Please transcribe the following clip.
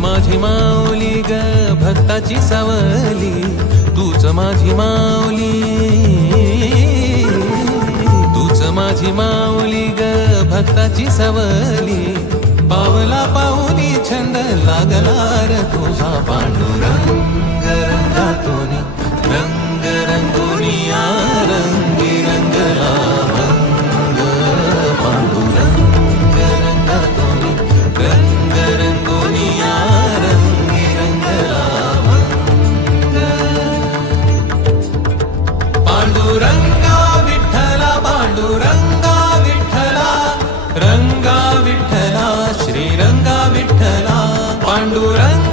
माझी माऊली ग भक्ताची सावली, तूच माझी माऊली, तूच माझी माऊली ग भक्ताची सावली. पावला पाऊली छंद लागला र तुझा पांडुरंग रंगातून रंग रंगोनिया रंगी रंगला भंग. पांडुरंग रंगातून रंग रंगोनिया रंगी रंगला भंग. पांडुरंगा विठ्ठला पांडुरंगा विठ्ठला रंगा विठ्ठला श्रीरंगा विठ्ठला पांडुरंग.